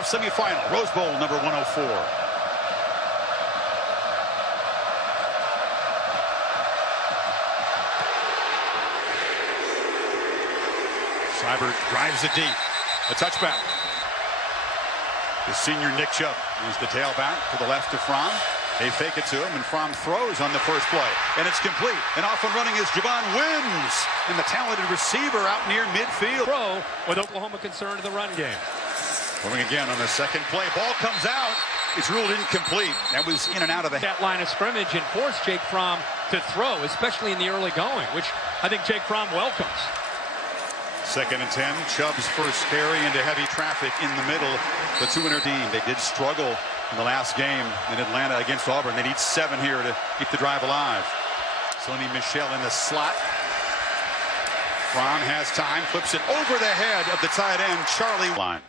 playoff semifinal, Rose Bowl number 104. Seibert drives it deep. A touchback. The senior Nick Chubb is the tailback to the left of Fromm. They fake it to him, and Fromm throws on the first play. And it's complete. And off and running is Javon Wims. And the talented receiver out near midfield. Throw with Oklahoma concerned in the run game. Going again on the second play. Ball comes out. It's ruled incomplete. That was in and out of the that line of scrimmage and forced Jake Fromm to throw, especially in the early going, which I think Jake Fromm welcomes. 2nd and 10. Chubb's first carry into heavy traffic in the middle. The two-winner team. They did struggle in the last game in Atlanta against Auburn. They need 7 here to keep the drive alive. Sony Michel in the slot. Fromm has time, flips it over the head of the tight end, Charlie Line.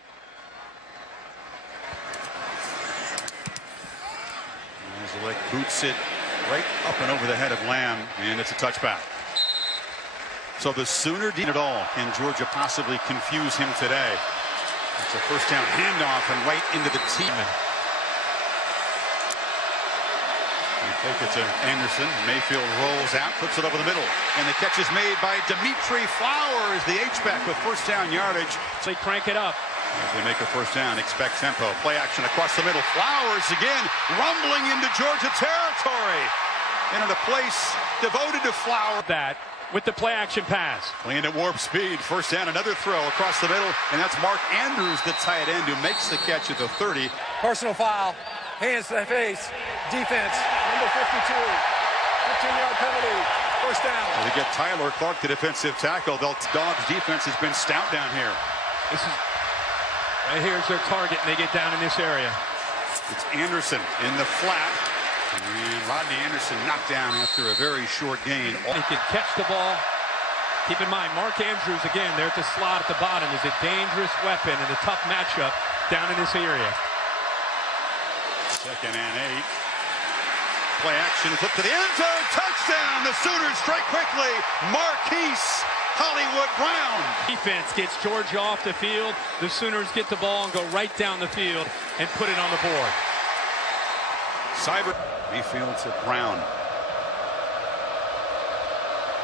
Zolek boots it right up and over the head of Lamb, and it's a touchback. So the Sooner did it all. Can Georgia possibly confuse him today? It's a first down handoff and right into the team. Fake it to Anderson. Mayfield rolls out, flips it over the middle. And the catch is made by Dimitri Flowers, the H-back with first down yardage. So they crank it up. As they make a first down, expect tempo. Play action across the middle. Flowers again, rumbling into Georgia territory. And in a place devoted to Flowers. That with the play action pass. Playing at warp speed. First down, another throw across the middle. And that's Mark Andrews, the tight end, who makes the catch at the 30. Personal foul. Hands to the face. Defense. Number 52. 15-yard penalty. First down. Well, they get Tyler Clark, the defensive tackle. Dogs defense has been stout down here. This is right here's their target, and they get down in this area. It's Anderson in the flat. And Rodney Anderson knocked down after a very short gain. He can catch the ball. Keep in mind, Mark Andrews, again, there at the slot at the bottom, is a dangerous weapon and a tough matchup down in this area. 2nd and 8. Play action, flip to the end zone, touchdown! The Sooners strike quickly. Marquise Hollywood Brown. Defense gets Georgia off the field. The Sooners get the ball and go right down the field and put it on the board. Seibert, Mayfield to Brown.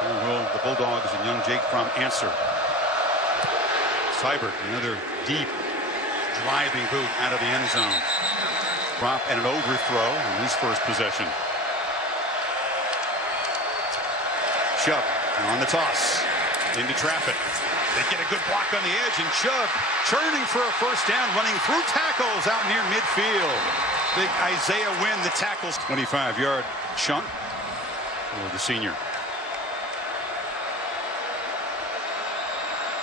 Who will the Bulldogs and young Jake Fromm answer? Seibert, another deep driving boot out of the end zone. Drop and an overthrow on his first possession. Chubb on the toss into traffic. They get a good block on the edge, and Chubb churning for a first down, running through tackles out near midfield. Big Isaiah Wynn, the tackles. 25-yard chunk for the senior.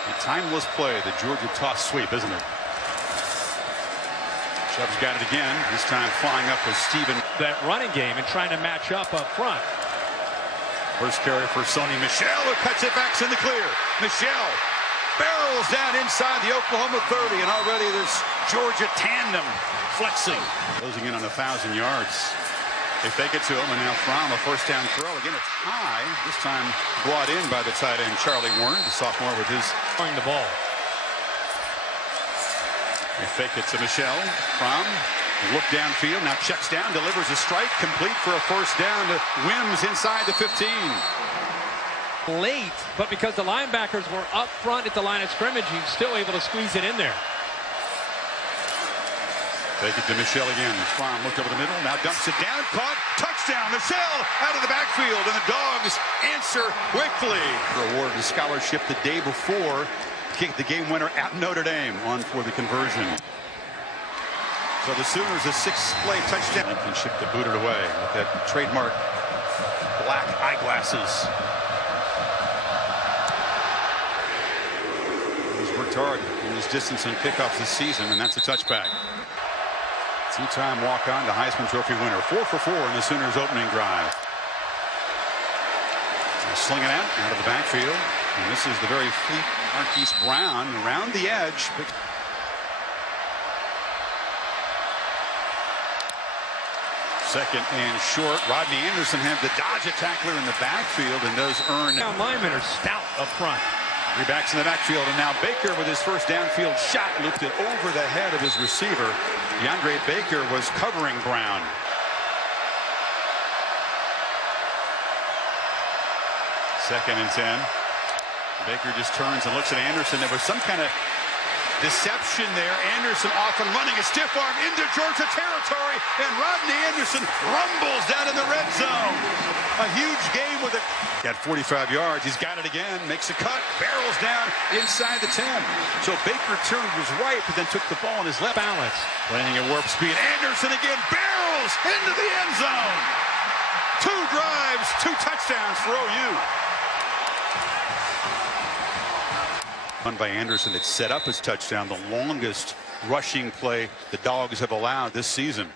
A timeless play, the Georgia toss sweep, isn't it? Chubb's got it again, this time flying up with Steven. That running game and trying to match up front. First carry for Sony Michel, who cuts it back in the clear. Michel barrels down inside the Oklahoma 30, and already this Georgia tandem flexing. Closing in on 1,000 yards. They fake it to him, and now Fromm, a first down throw. Again, it's high, this time brought in by the tight end Charlie Warner, the sophomore, with his throwing the ball. They fake it to Michel. Fromm, look downfield, now checks down, delivers a strike, complete for a first down to Wims inside the 15. Late, but because the linebackers were up front at the line of scrimmage, he's still able to squeeze it in there. Fake it to Michel again. Fromm looked over the middle, now dumps it down, caught, touchdown, Michel out of the backfield, and the Dogs answer quickly. Awarded a scholarship the day before. Kicked the game winner at Notre Dame on for the conversion. So the Sooners a 6-play touchdown. And can ship the booted away with that trademark black eyeglasses. He's worked hard in his distance and kickoffs this season, and that's a touchback. Two-time walk-on to Heisman Trophy winner. 4 for 4 in the Sooners opening drive. Sling it out of the backfield. And this is the very fleet Marquise Brown around the edge. Second and short. Rodney Anderson had the dodge a tackler in the backfield and does earn. Down linemen are stout up front. Three backs in the backfield, and now Baker with his first downfield shot looped it over the head of his receiver. DeAndre Baker was covering Brown. Second and 10. Baker just turns and looks at Anderson. There was some kind of deception there. Anderson off and running, a stiff arm into Georgia territory, and Rodney Anderson rumbles down in the red zone. A huge game with it. Got 45 yards. He's got it again. Makes a cut. Barrels down inside the 10. So Baker turned his right, but then took the ball in his left. Balance. Playing at warp speed. Anderson again barrels into the end zone. 2 drives, 2 touchdowns for OU. Run by Anderson that set up his touchdown, the longest rushing play the Dogs have allowed this season.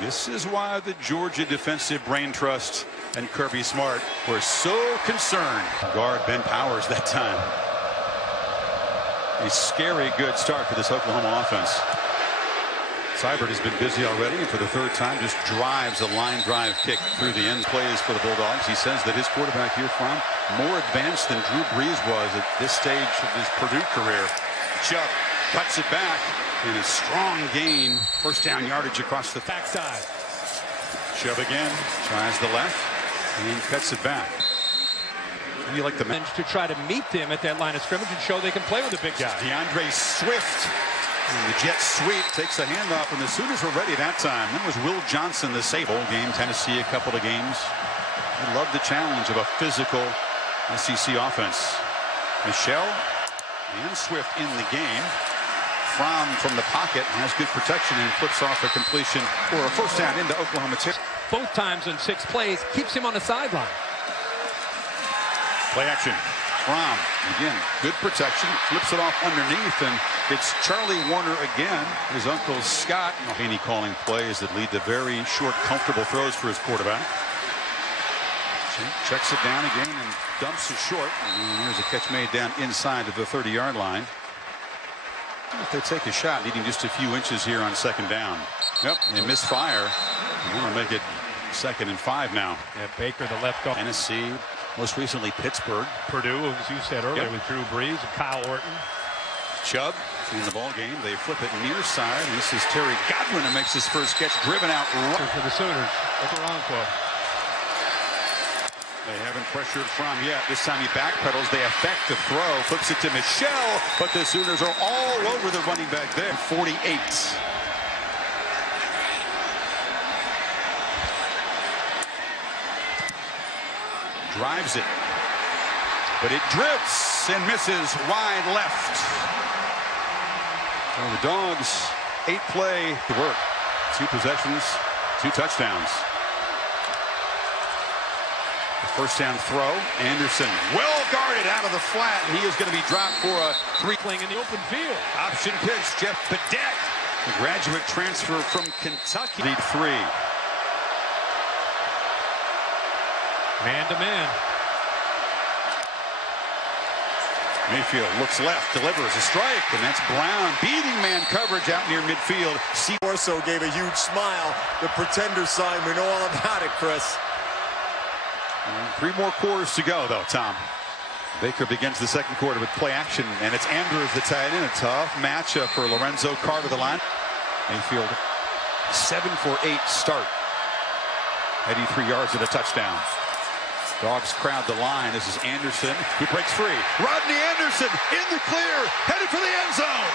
This is why the Georgia Defensive Brain Trust and Kirby Smart were so concerned. Guard Ben Powers that time. A scary good start for this Oklahoma offense. Seibert has been busy already, and for the 3rd time just drives a line drive kick through the end. Plays for the Bulldogs. He says that his quarterback here, from more advanced than Drew Brees was at this stage of his Purdue career. Chubb cuts it back in a strong gain. First down yardage across the backside. Chubb again tries the left and cuts it back. You like the to try to meet them at that line of scrimmage and show they can play with the big guy. DeAndre Swift. And the jet sweep takes a handoff, and the Sooners were ready that time. Then was Will Johnson, the safe. Bowl game, Tennessee, a couple of games. I love the challenge of a physical SEC offense. Michelle and Swift in the game. Fromm from the pocket has good protection and flips off a completion for a first down into Oklahoma. Both times in 6 plays, keeps him on the sideline. Play action. Fromm again, good protection, flips it off underneath, and it's Charlie Warner again. His uncle Scott. Haney calling plays that lead to very short, comfortable throws for his quarterback. Checks it down again and dumps it short. And there's a catch made down inside of the 30-yard line. If they take a shot, needing just a few inches here on 2nd down. Yep, they misfire. They want to make it 2nd and 5 now. Yeah, Baker, the left guard. Tennessee, most recently Pittsburgh. Purdue, as you said earlier, with Drew Brees and Kyle Orton. Chubb in the ball game. They flip it near side. This is Terry Godwin who makes his first catch, driven out for the Sooners. Okoronkwo. They haven't pressured Fromm yet. This time he backpedals. They affect the throw. Flips it to Michelle, but the Sooners are all over the running back there. 48. Drives it, but it drifts and misses wide left. Well, the Dogs 8 play to work. 2 possessions, 2 touchdowns. The first down throw. Anderson well guarded out of the flat, and he is going to be dropped for a 3 in the open field. Option pitch. Jeff Badette, the graduate transfer from Kentucky. Lead 3. Man to man. Mayfield looks left, delivers a strike, and that's Brown beating man coverage out near midfield. Corso gave a huge smile. The pretender sign, we know all about it, Chris. 3 more quarters to go, though, Tom. Baker begins the 2nd quarter with play action, and it's Andrews the tight end. A tough matchup for Lorenzo Carter, the line. Mayfield 7 for 8 start. 83 yards and a touchdown. Dogs crowd the line. This is Anderson, who breaks free. Rodney Anderson in the clear, headed for the end zone.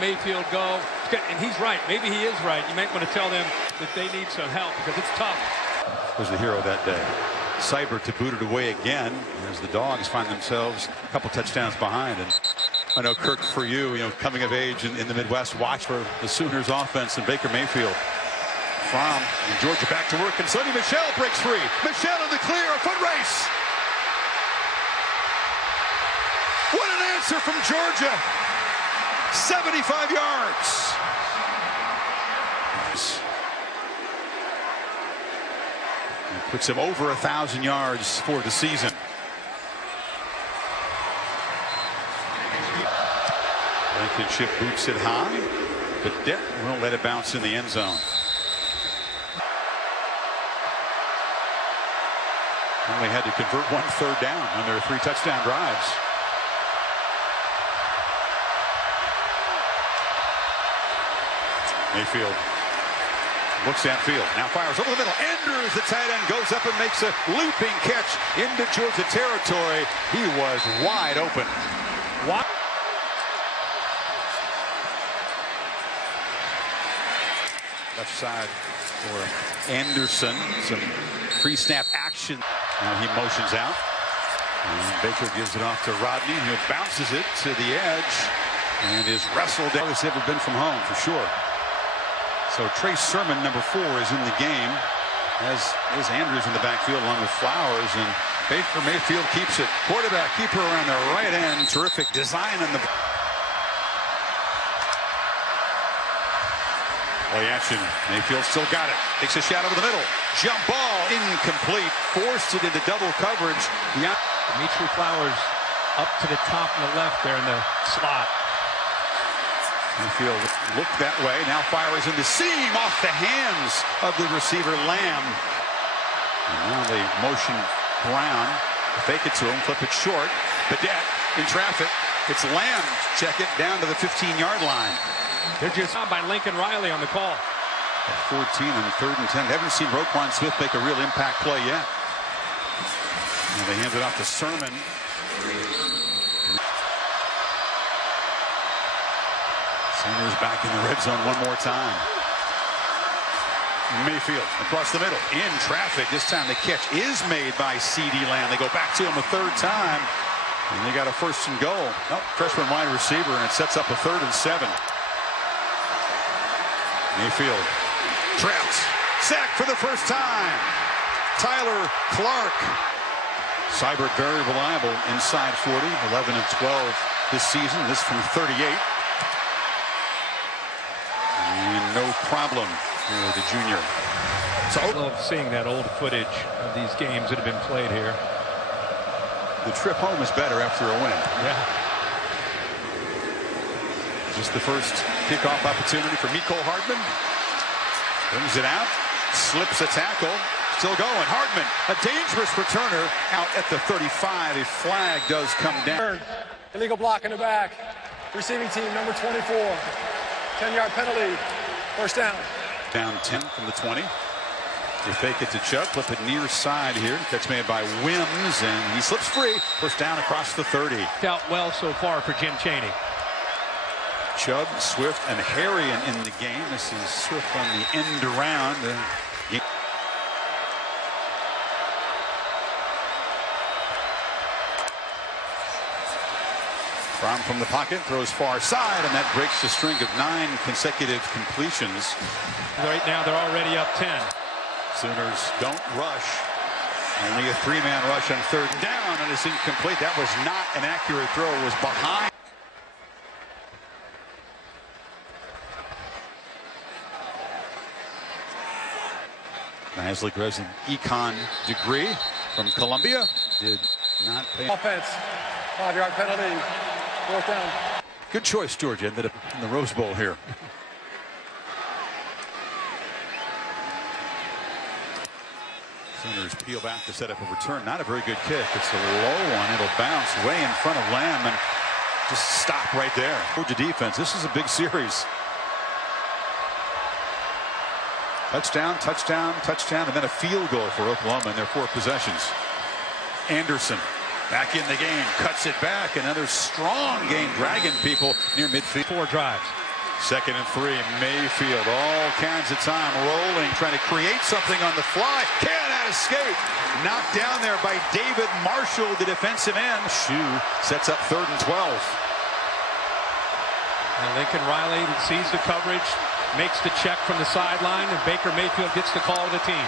Mayfield go, and he's right. Maybe he is right. You might want to tell them that they need some help because it's tough. Was the hero that day. Seibert to boot it away again as the Dogs find themselves a couple touchdowns behind. And I know, Kirk, for you, coming of age in the Midwest, watch for the Sooners offense and Baker Mayfield. Fromm and Georgia back to work, and Sonny Michel breaks free. Michel in the clear, a foot race. What an answer from Georgia. 75 yards. It puts him over 1,000 yards for the season. Blankenship boots it high, but Depp won't let it bounce in the end zone. Only had to convert 1 third down on their 3 touchdown drives. Mayfield looks downfield. Now fires over the middle. Andrews, the tight end, goes up and makes a looping catch into Georgia territory. He was wide open. What? Left side for Anderson. Some pre-snap action. Now he motions out. And Baker gives it off to Rodney, who bounces it to the edge and is wrestled down. Has ever been from home for sure. So Trey Sermon, number 4, is in the game, as is Andrews in the backfield along with Flowers, and Baker Mayfield keeps it. Quarterback keeper around the right end. Terrific design on the play action. Mayfield still got it. Takes a shot over the middle. Jump ball incomplete. Forced it into double coverage. Dimitri Flowers up to the top on the left there in the slot. Mayfield looked that way. Now fires in the seam off the hands of the receiver Lamb. And now they motion Brown. Fake it to him, flip it short. Badette in traffic. It's Lamb. Check it down to the 15-yard line. They're just on by Lincoln Riley on the call. At 14 on 3rd and 10. Haven't seen Roquan Smith make a real impact play yet. And they hand it off to Sermon. Sanders back in the red zone one more time. Mayfield across the middle in traffic. This time the catch is made by C.D. Lamb. They go back to him a 3rd time. And they got a 1st and goal. Oh, freshman wide receiver, and it sets up a 3rd and 7. Mayfield trapped. Sacked for the first time. Tyler Clark. Seibert very reliable inside 40. 11 of 12 this season. This from 38. And no problem for the junior. So I love seeing that old footage of these games that have been played here. The trip home is better after a win. Yeah. Just the first kickoff opportunity for Mecole Hardman. Brings it out. Slips a tackle. Still going. Hardman, a dangerous returner out at the 35. A flag does come down. Illegal block in the back. Receiving team number 24. 10-yard penalty. 1st down. Down 10 from the 20. They fake it to Chubb. Flip it near side here. Catch made by Wims, and he slips free. 1st down across the 30. Out well so far for Jim Chaney. Chubb, Swift, and Harrion in the game. This is Swift on the end around. Fromm from the pocket, throws far side, and that breaks the string of 9 consecutive completions. Right now they're already up 10. Sooners don't rush. Only a 3-man rush on 3rd down, and it's incomplete. That was not an accurate throw. It was behind. Nisley has an econ degree from Columbia. Did not pay. Offense. 5-yard penalty. 4th down. Good choice, Georgia. Ended up in the Rose Bowl here. Sooners peel back to set up a return. Not a very good kick. It's a low one. It'll bounce way in front of Lamb and just stop right there. Georgia defense. This is a big series. Touchdown, touchdown, touchdown, and then a field goal for Oklahoma in their 4 possessions. Anderson back in the game, cuts it back. Another strong game, dragging people near midfield. 4 drives. 2nd and 3. Mayfield, all kinds of time rolling, trying to create something on the fly. Cannot escape. Knocked down there by David Marshall, the defensive end. Shoe sets up 3rd and 12. And Lincoln Riley sees the coverage, makes the check from the sideline, and Baker Mayfield gets the call of the team.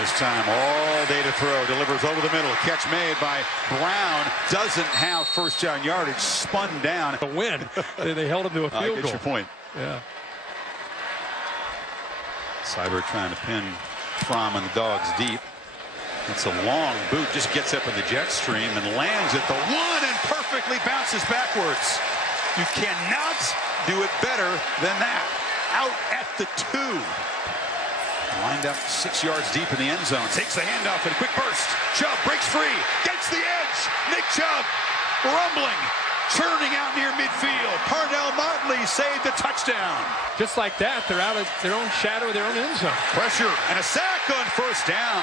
This time all day to throw, delivers over the middle. Catch made by Brown. Doesn't have 1st down yardage. Spun down. A win. They held him to a field goal. I get your point. Yeah. Seibert trying to pin Fromm and the Dogs deep. It's a long boot, just gets up in the jet stream and lands at the 1 and perfectly bounces backwards. You cannot do it better than that. Out at the 2. Lined up 6 yards deep in the end zone. Takes the handoff in a quick burst. Chubb breaks free. Gets the edge. Nick Chubb rumbling. Churning out near midfield. Parnell Motley saved the touchdown. Just like that, they're out of their own shadow, their own end zone. Pressure and a sack on first down.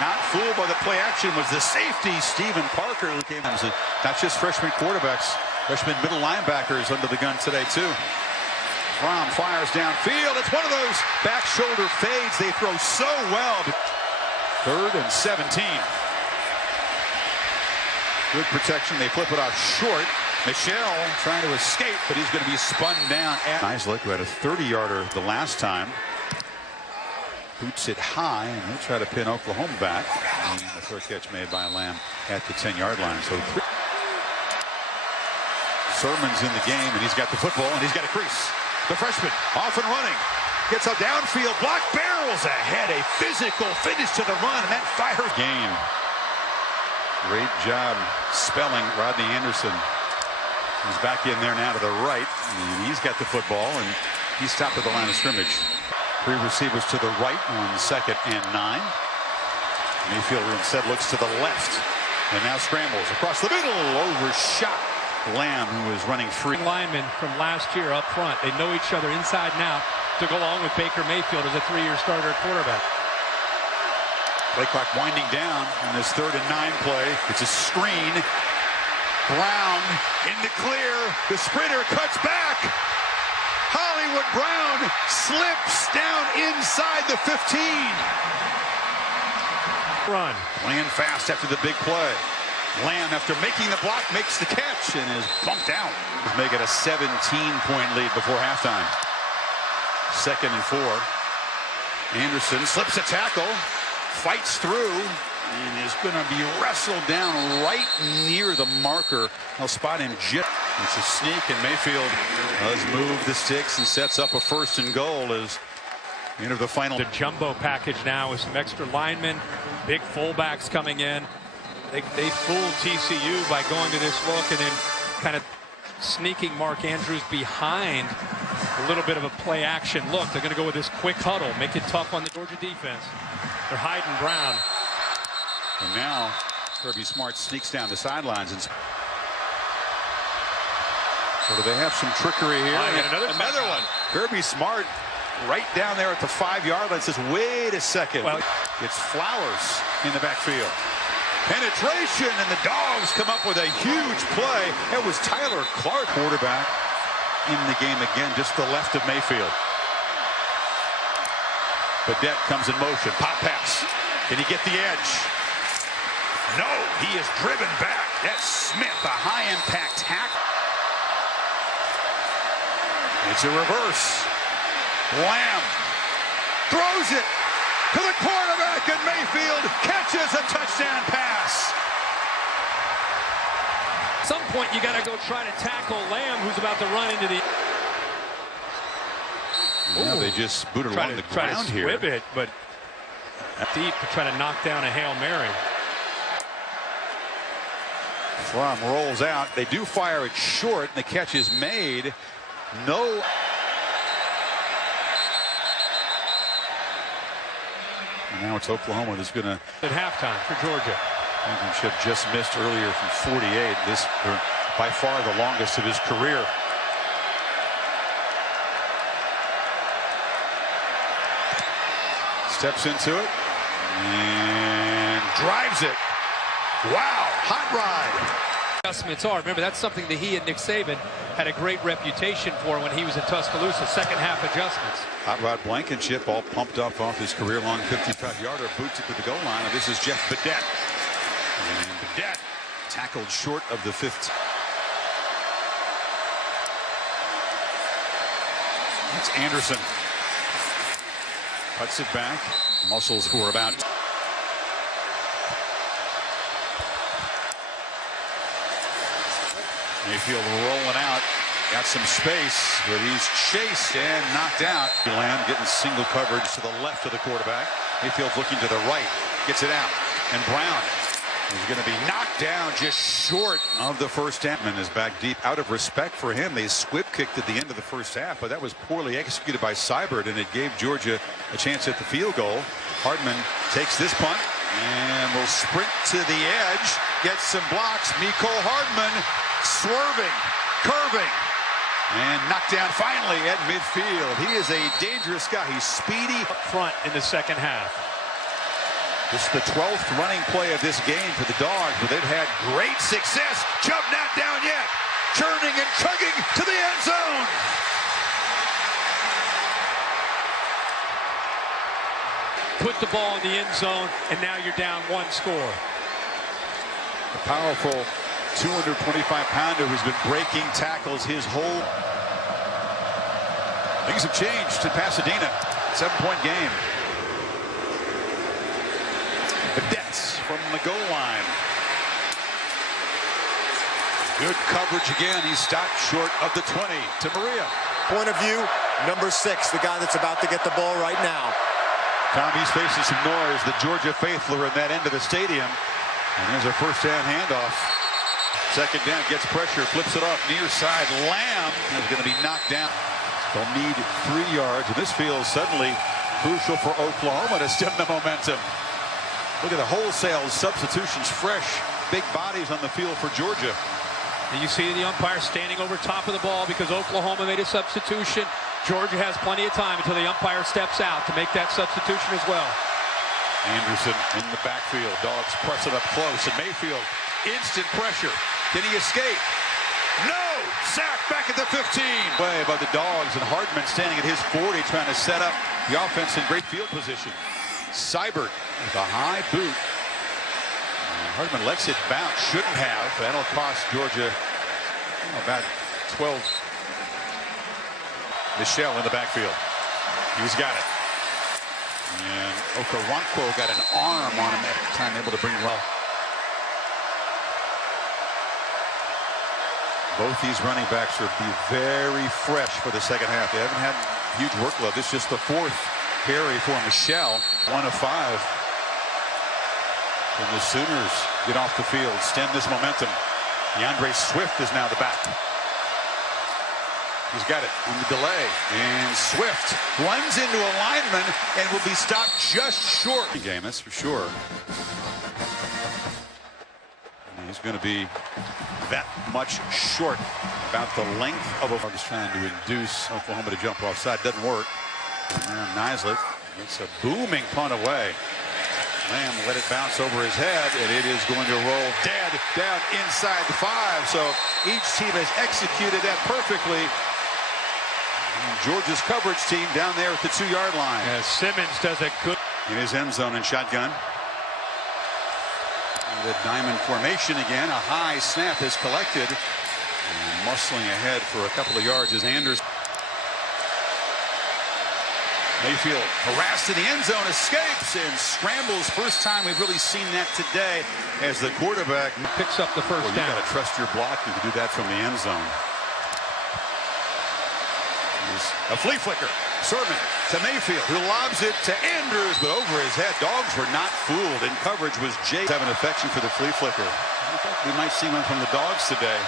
Not fooled by the play action was the safety, Stephen Parker, who came in. Not just freshman quarterbacks, freshman middle linebackers under the gun today, too. Fromm fires downfield. It's one of those back shoulder fades they throw so well. 3rd and 17. Good protection. They flip it off short. Michelle trying to escape, but he's going to be spun down. Nice look. We had a 30-yarder the last time. Boots it high, and he'll try to pin Oklahoma back. And the third catch made by Lamb at the 10-yard line. So Sermon's in the game, and he's got the football, and he's got a crease. The freshman off and running. Gets a downfield block, barrels ahead. A physical finish to the run, and that fires game. Great job spelling Rodney Anderson. He's back in there now to the right, and he's got the football, and he's stopped at the line of scrimmage. 3 receivers to the right on 2nd and 9. Mayfield instead looks to the left, and now scrambles across the middle, overshot. Lamb, who is running free. Linemen from last year up front. They know each other inside and out to go along with Baker Mayfield as a 3-year starter at quarterback. Play clock winding down in this 3rd and 9 play. It's a screen. Brown in the clear. The sprinter cuts back. Hollywood Brown slips down inside the 15. Run. Playing fast after the big play. Lamb, after making the block, makes the catch and is bumped out. Make it a 17-point lead before halftime. 2nd and 4. Anderson slips a tackle, fights through, and is going to be wrestled down right near the marker. They'll spot him. It's a sneak, and Mayfield does move the sticks and sets up a 1st and goal as we enter the final. The jumbo package now with some extra linemen, big fullbacks coming in. They fooled TCU by going to this look and then kind of sneaking Mark Andrews behind a little bit of a play action look. They're going to go with this quick huddle, make it tough on the Georgia defense. They're hiding Brown. And now Kirby Smart sneaks down the sidelines. And so do they have some trickery here? Another one. Kirby Smart right down there at the 5-yard line says, wait a second. Well, it's Flowers in the backfield. Penetration, and the Dogs come up with a huge play. It was Tyler Clark, quarterback, in the game again, just the left of Mayfield. Badette comes in motion. Pop pass. Can he get the edge? No, he is driven back. That's Smith, a high-impact tackle. It's a reverse. Lamb throws it to the quarterback, and Mayfield catches a touchdown pass. At some point, you got to go try to tackle Lamb, who's about to run into the. Yeah, they just booted along the ground here. Try to squib it, but deep to try to knock down a Hail Mary. Fromm rolls out. They do fire it short, and the catch is made. No. And now it's Oklahoma that's going to. At halftime for Georgia. Championship just missed earlier from 48. This by far the longest of his career. Steps into it and drives it. Wow, hot ride. Adjustments are. Remember, that's something that he and Nick Saban had a great reputation for when he was in Tuscaloosa. Second half adjustments. Hot rod Blankenship all pumped up off his career-long 55-yarder, boots it to the goal line, and this is Jeff Badette. And Badette tackled short of the 15. That's Anderson. Cuts it back. Muscles for about. Mayfield rolling out. Got some space, but he's chased and knocked out. Lamb getting single coverage to the left of the quarterback. Mayfield's looking to the right. Gets it out. And Brown is going to be knocked down just short of the first half. And is back deep. Out of respect for him, they squib kicked at the end of the first half, but that was poorly executed by Seibert, and it gave Georgia a chance at the field goal. Hardman takes this punt and will sprint to the edge, gets some blocks. Mecole Hardman swerving, curving, and knocked down finally at midfield. He is a dangerous guy. He's speedy. Up front in the second half. This is the 12th running play of this game for the Dogs, but they've had great success. Chubb not down yet. Churning and chugging to the end zone. Put the ball in the end zone, and now you're down one score. A powerful 225-pounder who's been breaking tackles his whole. Things have changed in Pasadena. 7-point game. Cadets from the goal line. Good coverage again. He's stopped short of the 20 to Maria. Point of view, number 6, the guy that's about to get the ball right now. Tommy's facing some noise. The Georgia faithful are at that end of the stadium. And there's a first down handoff. Second down, gets pressure, flips it off near side. Lamb is going to be knocked down. They'll need 3 yards, and this feels suddenly crucial for Oklahoma to stem the momentum. Look at the wholesale substitutions, fresh, big bodies on the field for Georgia. And you see the umpire standing over top of the ball because Oklahoma made a substitution. Georgia has plenty of time until the umpire steps out to make that substitution as well. Anderson in the backfield. Dogs press it up close. And Mayfield, instant pressure. Can he escape? No! Sack back at the 15. Way by the Dogs, and Hardman standing at his 40 trying to set up the offense in great field position. Seibert with a high boot. Hardman lets it bounce. Shouldn't have. That'll cost Georgia about 12. Michelle in the backfield. He's got it. And Okoronkwo got an arm on him at the time, able to bring well. Both these running backs will be very fresh for the second half. They haven't had huge workload. This is just the 4th carry for Michelle. 1 of 5. And the Sooners get off the field, stem this momentum. DeAndre Swift is now the back. He's got it on the delay. And Swift runs into a lineman and will be stopped just short. Game, that's for sure. And he's going to be that much short. About the length of a. Just trying to induce Oklahoma to jump offside. Doesn't work. And Nislett gets a booming punt away. Lamb let it bounce over his head, and it is going to roll dead down inside the 5. So each team has executed that perfectly. And Georgia's coverage team down there at the 2-yard line. Yeah, Simmons does a good. In his end zone and shotgun. And the diamond formation again. A high snap is collected. And muscling ahead for a couple of yards is Anderson. Mayfield harassed in the end zone, escapes and scrambles. First time we've really seen that today as the quarterback picks up the first down. You got to trust your block. You can do that from the end zone. Here's a flea flicker. Sermon to Mayfield, who lobs it to Andrews, but over his head. Dogs were not fooled. In coverage was Jay. Have an affection for the flea flicker. I think we might see one from the Dogs today.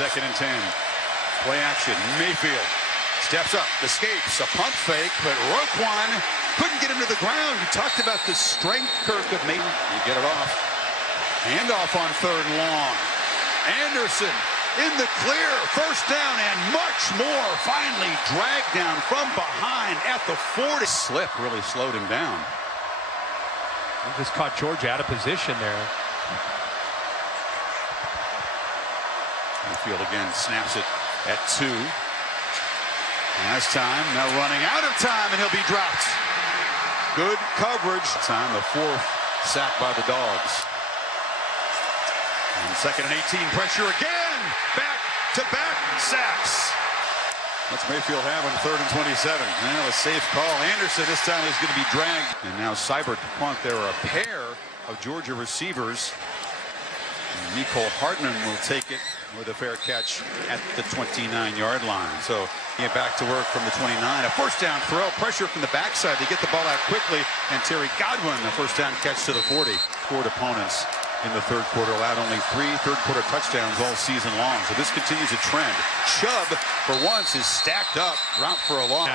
2nd and 10. Play action. Mayfield steps up, escapes, a punt fake, but Roquan couldn't get him to the ground. You talked about the strength, Kirk, of Mayfield. You get it off. Handoff on 3rd and long. Anderson in the clear. First down and much more. Finally dragged down from behind at the 40. Slip really slowed him down. He just caught Georgia out of position there. Mayfield again snaps it at 2. Last time, now running out of time, and he'll be dropped. Good coverage. Time, the 4th sack by the Dogs. And 2nd and 18, pressure again. Back-to-back sacks. What's Mayfield have on 3rd and 27? Well, a safe call. Anderson this time is going to be dragged. And now Seibert to punt. There are a pair of Georgia receivers. And Mecole Hardman will take it with a fair catch at the 29-yard line. So get back to work from the 29. A first down throw, pressure from the backside. They get the ball out quickly, and Terry Godwin, a first down catch to the 40. Scored opponents in the third quarter, allowed only 3 third-quarter touchdowns all season long. So this continues a trend. Chubb, for once, is stacked up. Route for a long.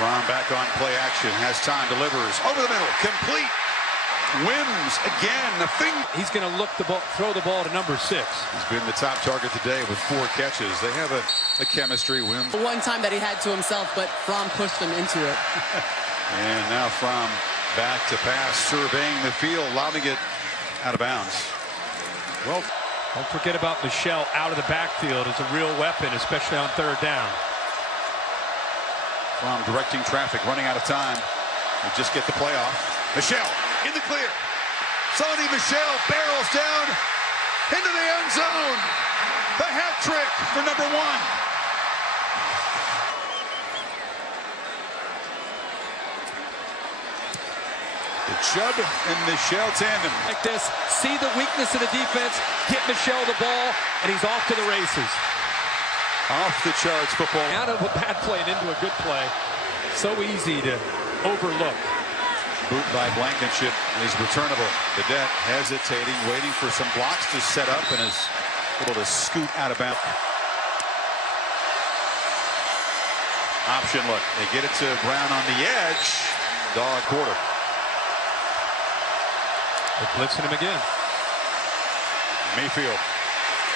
Ron back on play action, has time, delivers over the middle, complete. Wims again. He's going to look the ball, throw the ball to number 6. He's been the top target today with 4 catches. They have a chemistry. Wims. One time that he had to himself, but Fromm pushed him into it. And now Fromm back to pass, surveying the field, lobbing it out of bounds. Well, don't forget about Michelle out of the backfield as a real weapon, especially on third down. Fromm directing traffic, running out of time. We just get the play off. Michelle in the clear. Sony Michelle barrels down into the end zone. The hat trick for number 1. The Chubb and Michelle tandem. Like this, see the weakness of the defense, get Michelle the ball, and he's off to the races. Off the charts football. Out of a bad play and into a good play. So easy to overlook. Boot by Blankenship is returnable. Vedette hesitating, waiting for some blocks to set up, and is able to scoot out of bounds. Option look. They get it to Brown on the edge. Dog quarter. They're blitzing him again. Mayfield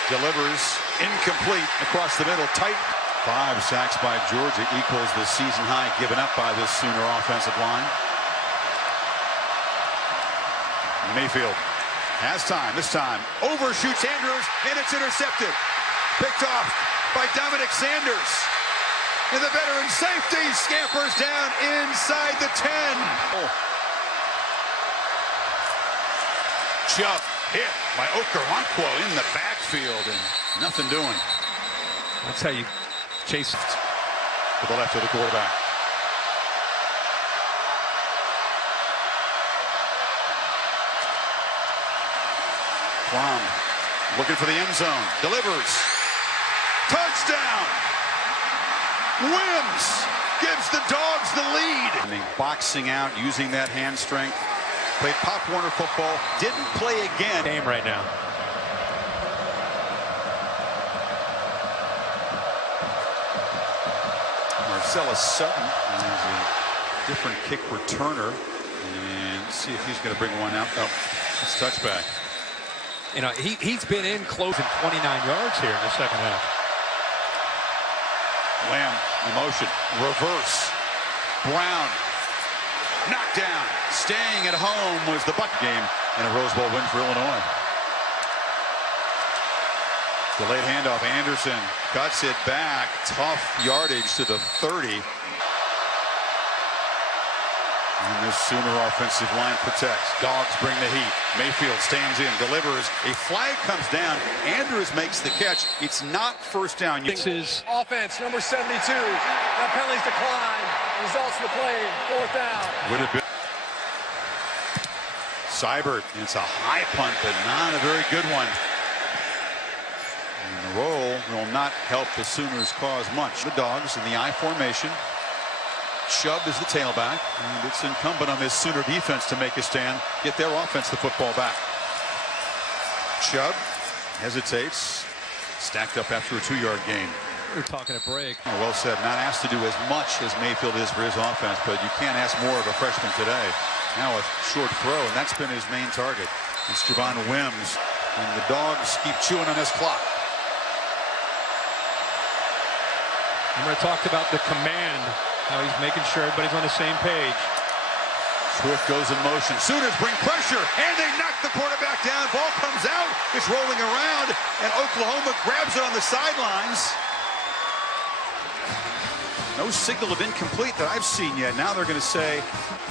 delivers incomplete across the middle. Tight. 5 sacks by Georgia equals the season high given up by this Sooner offensive line. Mayfield has time. This time overshoots Andrews, and it's intercepted. Picked off by Dominic Sanders. And the veteran safety scampers down inside the 10. Oh. Chubb hit by Okoronkwo in the backfield, and nothing doing. That's how you chase it. To the left of the quarterback. Fromm looking for the end zone. Delivers. Touchdown! Wims gives the Dogs the lead. Boxing out, using that hand strength. Played Pop Warner football. Didn't play again. Game right now. Marcellus Sutton is a different kick returner. And let's see if he's going to bring one out. Oh, it's touchback. You know, he's been in close to 29 yards here in the second half. Lamb in motion. Reverse. Brown. Knocked down. Staying at home was the Buck game. And a Rose Bowl win for Illinois. Delayed handoff. Anderson cuts it back. Tough yardage to the 30. And this Sooner offensive line protects. Dogs bring the heat. Mayfield stands in, delivers. A flag comes down. Andrews makes the catch. It's not first down. This is offense, number 72. That penalties decline. Results of the play, 4th down. Would have been Seibert. It's a high punt, but not a very good one. And the roll will not help the Sooners cause much. The Dogs in the I formation. Chubb is the tailback, and it's incumbent on this Sooner defense to make a stand, get their offense the football back. Chubb hesitates, stacked up after a 2-yard gain. we're talking a break. Well said. Not asked to do as much as Mayfield is for his offense, but you can't ask more of a freshman today. Now a short throw, and that's been his main target. It's Javon Wims, and the Dogs keep chewing on this clock. Remember, I talked about the command, how he's making sure everybody's on the same page. Swift goes in motion. Sooners bring pressure, and they knock the quarterback down. Ball comes out. It's rolling around, and Oklahoma grabs it on the sidelines. No signal of incomplete that I've seen yet. Now they're going to say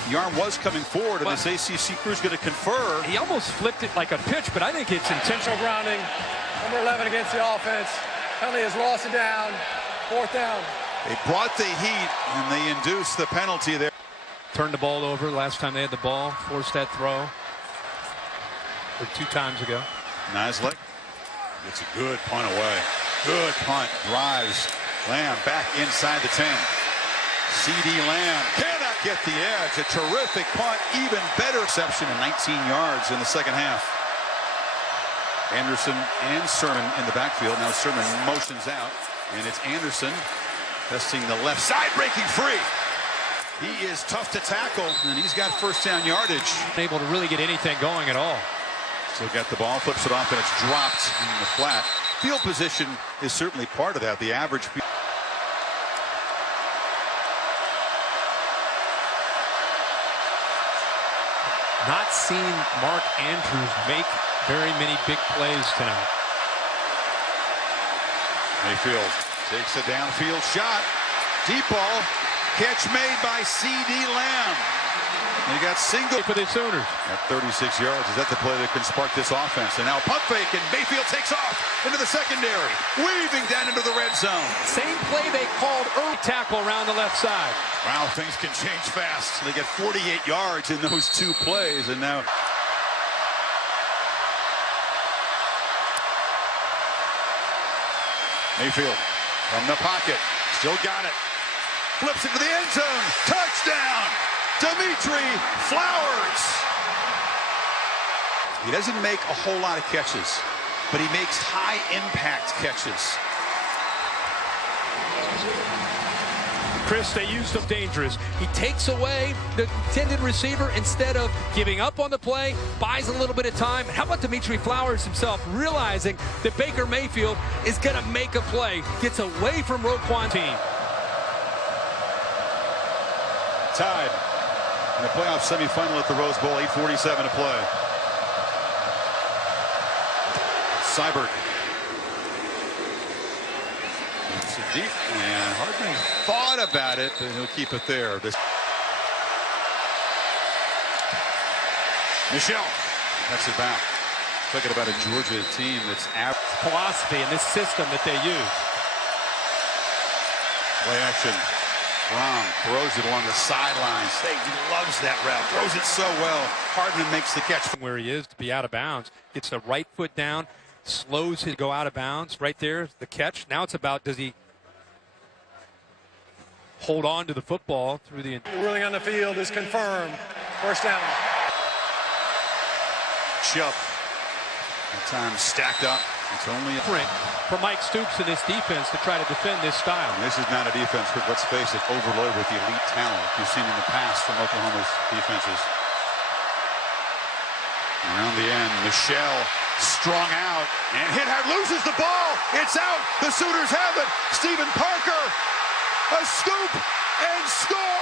the arm was coming forward, and this ACC crew is going to confer. He almost flipped it like a pitch, but I think it's intentional. Grounding. Number 11 against the offense. Penalty has lost it down. 4th down. They brought the heat, and they induced the penalty there. Turned the ball over last time they had the ball. Forced that throw. Or 2 times ago. Nislek It's a good punt away. Good punt. Drives. Lamb back inside the 10. C.D. Lamb cannot get the edge. A terrific punt. Even better reception and 19 yards in the second half. Anderson and Sermon in the backfield. Now Sermon motions out. And it's Anderson testing the left side, breaking free. He is tough to tackle, and he's got first down yardage. Able to really get anything going at all. Still got the ball, flips it off, and it's dropped in the flat. Field position is certainly part of that. The average. Not seen Mark Andrews make very many big plays tonight. Mayfield takes a downfield shot. Deep ball. Catch made by C.D. Lamb. And he got single For the Sooners. at 36 yards. Is that the play that can spark this offense? And now pump fake, and Mayfield takes off into the secondary, weaving down into the red zone. Same play they called early. Tackle around the left side. Wow, things can change fast. They get 48 yards in those two plays, and now Mayfield from the pocket, still got it. Flips it to the end zone. Touchdown! Dimitri Flowers. He doesn't make a whole lot of catches, but he makes high impact catches. Chris, they used him dangerous. He takes away the intended receiver instead of giving up on the play, buys a little bit of time. How about Dimitri Flowers himself realizing that Baker Mayfield is going to make a play, gets away from Roquan team. Tied in the playoff semifinal at the Rose Bowl, 8:47 to play. Seibert. It's a deep, and Hardman thought about it, but he'll keep it there. Michelle, that's it back. Talking about a Georgia team that's Philosophy in this system that they use. Play action. Brown throws it along the sidelines. He loves that route. Throws it so well. Hardman makes the catch. Where he is to be out of bounds. Gets the right foot down. Slows his go out of bounds. Right there, the catch. Now it's about, does he hold on to the football through the... Ruling on the field is confirmed. First down. Chubb. That time stacked up. It's only a Print for Mike Stoops in this defense to try to defend this style. This is not a defense, but let's face it, overloaded with the elite talent you've seen in the past from Oklahoma's defenses. Around the end, Michelle strung out, and Hithard loses the ball. It's out. The Sooners have it. Stephen Parker, a scoop and score.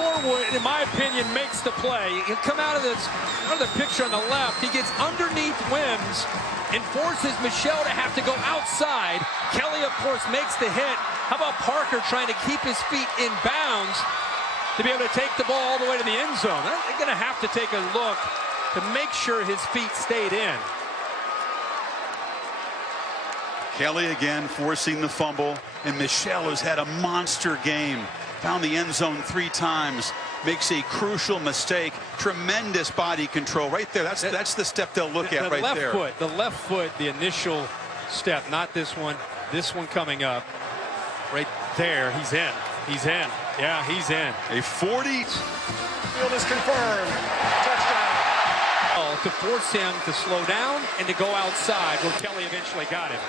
Norwood, in my opinion, makes the play. He'll come out of the picture on the left. He gets underneath Wims and forces Michelle to have to go outside. Kelly, of course, makes the hit. How about Parker trying to keep his feet in bounds to be able to take the ball all the way to the end zone? They're going to have to take a look to make sure his feet stayed in. Kelly again forcing the fumble, and Michelle has had a monster game. Found the end zone 3 times, makes a crucial mistake. Tremendous body control right there. That's the step they'll look at right there. The left foot, the initial step, not this one. This one coming up. Right there, he's in. He's in. Yeah, he's in. A 40. Field is confirmed. Touchdown. To force him to slow down and to go outside where Kelly eventually got him.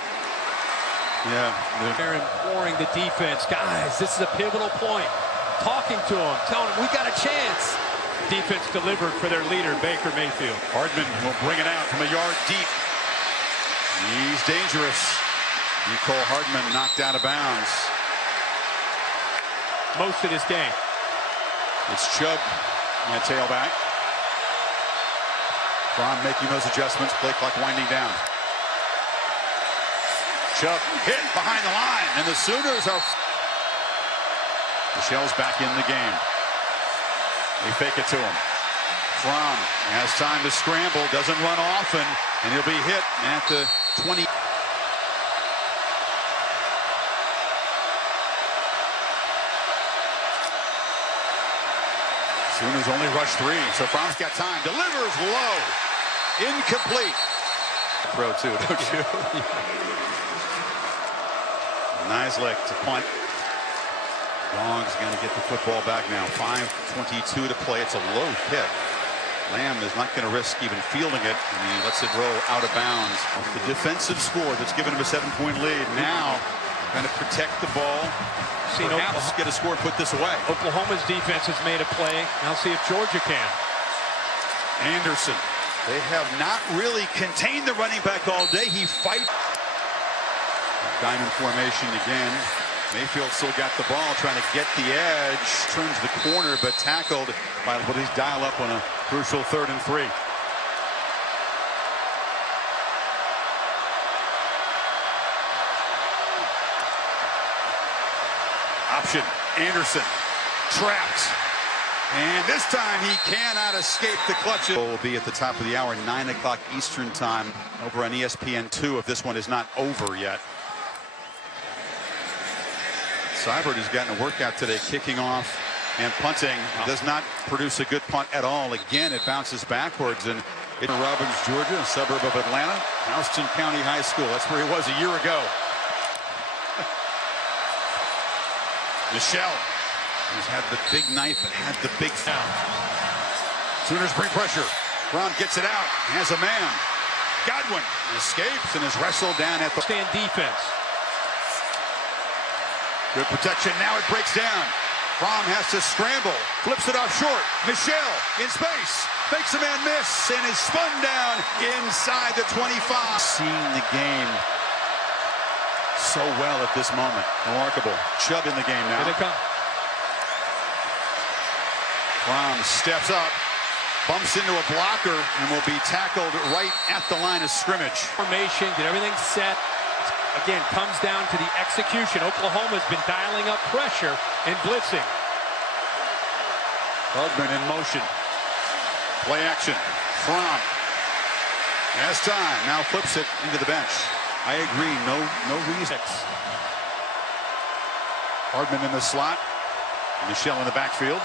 Yeah. They're imploring the defense. Guys, this is a pivotal point. Talking to him, telling him we got a chance. Defense delivered for their leader, Baker Mayfield. Hardman will bring it out from a yard deep. He's dangerous. Nicole Hardman knocked out of bounds. Most of this game. It's Chubb on the tailback. Fromm making those adjustments. Play clock winding down. Chubb hit behind the line, and the Sooners are... Michelle's back in the game. They fake it to him. Fromm has time to scramble, doesn't run often, and he'll be hit at the 20. Sooners only rush 3, so Fromm's got time. Delivers low. Incomplete. Throw too, don't you? Nice lick to punt. Dogs going to get the football back now. 5:22 to play. It's a low pick. Lamb is not going to risk even fielding it, and he lets it roll out of bounds. The defensive score that's given him a 7-point lead. Now trying to protect the ball. Perhaps get a score and put this away. Oklahoma's defense has made a play. Now see if Georgia can. Anderson. They have not really contained the running back all day. He fights. Diamond formation again. Mayfield still got the ball, trying to get the edge. Turns the corner, but tackled by what he's dial up on a crucial 3rd and 3. Option. Anderson trapped. And this time he cannot escape the clutches. Will be at the top of the hour, 9 o'clock Eastern time over on ESPN2 if this one is not over yet. Seibert has gotten a workout today, kicking off and punting. Does not produce a good punt at all. Again, it bounces backwards. And in Robbins, Georgia, a suburb of Atlanta, Houston County High School. That's where he was a year ago. Michelle, who's had the big knife and had the big foul. Sooners bring pressure. Brown gets it out. Has a man. Godwin escapes and is wrestled down at the stand defense. Good protection. Now it breaks down. Fromm has to scramble. Flips it off short. Michelle in space. Makes a man miss and is spun down inside the 25. Seeing the game so well at this moment. Remarkable. Chubb in the game now. Here they come. Fromm steps up. Bumps into a blocker and will be tackled right at the line of scrimmage. Formation. Get everything set. Again, comes down to the execution. Oklahoma's been dialing up pressure and blitzing. Hardman in motion. Play action. Fromm has time. Now flips it into the bench. I agree. No reason. Hardman in the slot. Michelle in the backfield.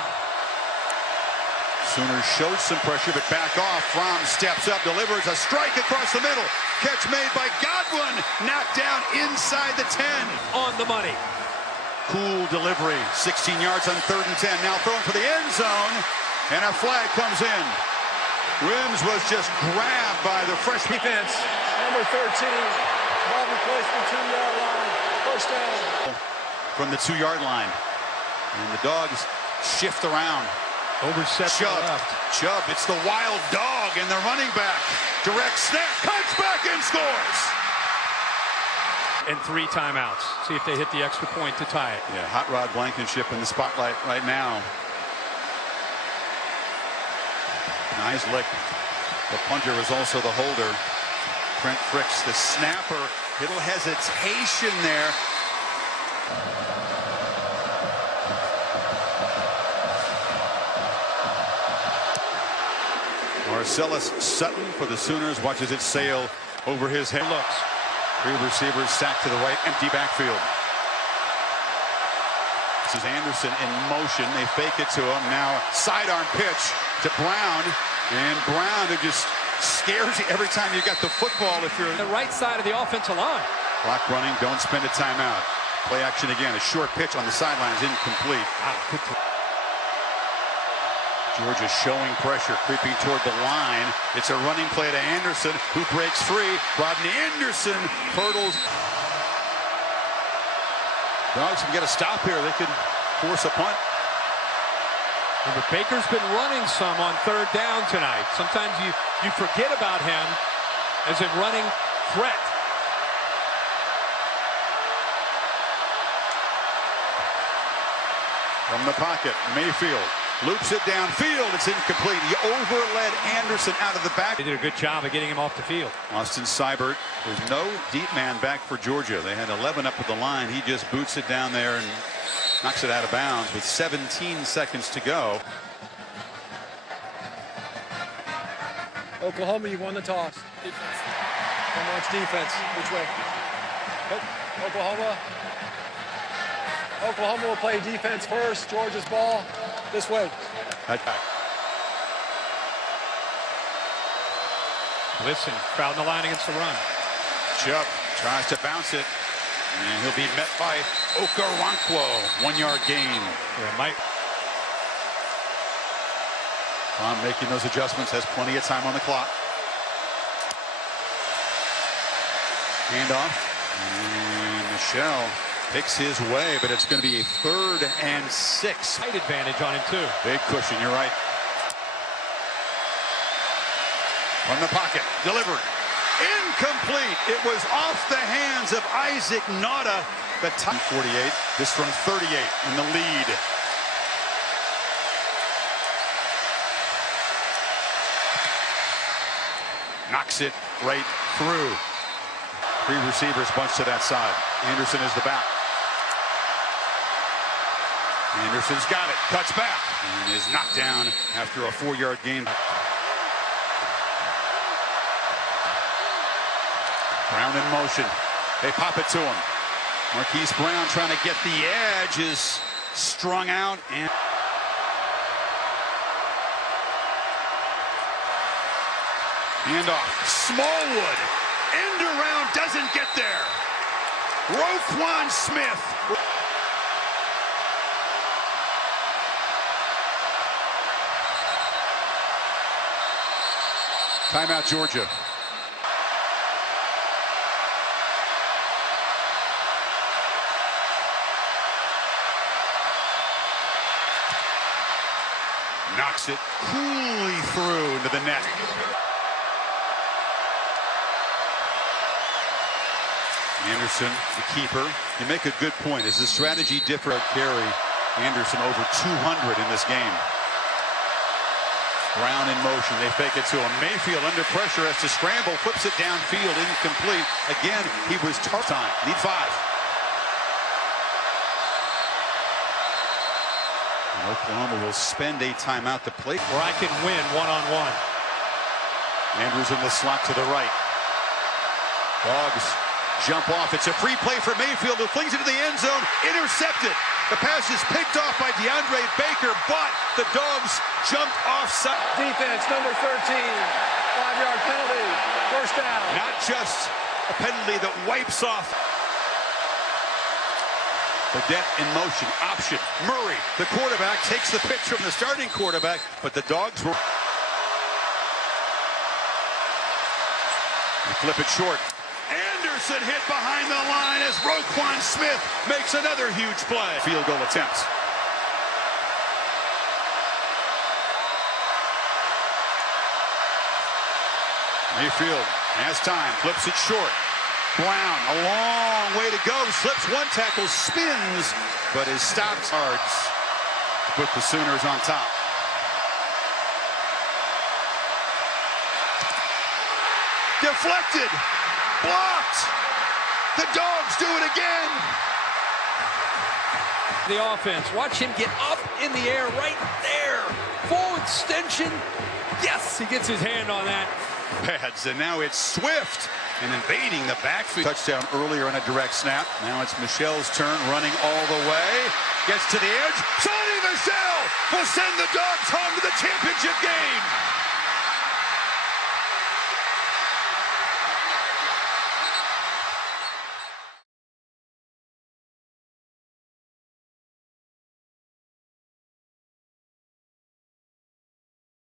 Sooners showed some pressure, but back off. Fromm steps up, delivers a strike across the middle. Catch made by Godwin. Knocked down inside the 10. On the money. Cool delivery. 16 yards on 3rd and 10. Now thrown for the end zone. And a flag comes in. Wims was just grabbed by the freshman. Defense, number 13. Ball replaced the 2-yard line. First down. From the 2-yard line. And the Dogs shift around. Overset to the left. Chubb, it's the wild dog and the running back. Direct snap, cuts back and scores. And 3 timeouts. See if they hit the extra point to tie it. Yeah, Hot Rod Blankenship in the spotlight right now. Nice lick. The punter is also the holder. Trent Fricks, the snapper. Little hesitation there. Marcellus Sutton for the Sooners watches it sail over his head. Looks. 3 receivers sacked to the right, empty backfield. This is Anderson in motion. They fake it to him. Now sidearm pitch to Brown. And Brown, who just scares you every time you got the football if you're the right side of the offensive line. Clock running, don't spend a timeout. Play action again. A short pitch on the sidelines, incomplete. Georgia showing pressure, creeping toward the line. It's a running play to Anderson, who breaks free. Rodney Anderson hurdles. Dogs can get a stop here. They could force a punt. But Baker's been running some on 3rd down tonight. Sometimes you forget about him as a running threat. From the pocket, Mayfield loops it downfield. It's incomplete. He overled Anderson out of the back. They did a good job of getting him off the field. Austin Seibert. There's no deep man back for Georgia. They had 11 up at the line. He just boots it down there and knocks it out of bounds with 17 seconds to go. Oklahoma, you won the toss. Defense. One wants defense. Which way? Oklahoma will play defense first. Georgia's ball this way. Back. Listen, crowd in the line against the run. Chubb tries to bounce it, and he'll be met by Okoronkwo. 1 yard gain. Yeah, Mike. On making those adjustments, has plenty of time on the clock. Handoff, and Michelle picks his way, but it's going to be a 3rd and 6. Height advantage on him too. Big cushion, you're right. From the pocket, delivered. Incomplete. It was off the hands of Isaac Nauta. The top 48. This from 38 in the lead. Knocks it right through. 3 receivers bunched to that side. Anderson is the back. Anderson's got it. Cuts back. And is knocked down after a 4-yard gain. Brown in motion. They pop it to him. Marquise Brown trying to get the edge, is strung out and handoff. Smallwood. End around, doesn't get there. Roquan Smith. Timeout, Georgia. Knocks it coolly through into the net. Anderson, the keeper. You make a good point. Is the strategy different? Carry Anderson over 200 in this game. Brown in motion. They fake it to him. Mayfield under pressure, has to scramble, flips it downfield, incomplete. Again, he was tough time. Need 5. And Oklahoma will spend a timeout to play. Where I can win one-on-one. Andrews in the slot to the right. Dogs jump off. It's a free play for Mayfield, who flings it to the end zone. Intercepted. The pass is picked off by DeAndre Baker, but the Dogs jumped offside. Defense, number 13. 5-yard penalty. First down. Not just a penalty that wipes off. Burdette in motion. Option. Murray, the quarterback, takes the pitch from the starting quarterback, but the Dogs were... They flip it short. Anderson hit behind the line as Roquan Smith makes another huge play. Field goal attempts. Mayfield has time, flips it short. Brown, a long way to go, slips one tackle, spins, but is stopped. Yards to put the Sooners on top. Deflected. Blocked. The Dogs do it again. The offense. Watch him get up in the air right there. Full extension. Yes, he gets his hand on that. Pads, and now it's Swift and invading the backfield. Touchdown earlier on a direct snap. Now it's Michelle's turn, running all the way. Gets to the edge. Sonny Michel will send the Dogs home to the championship game.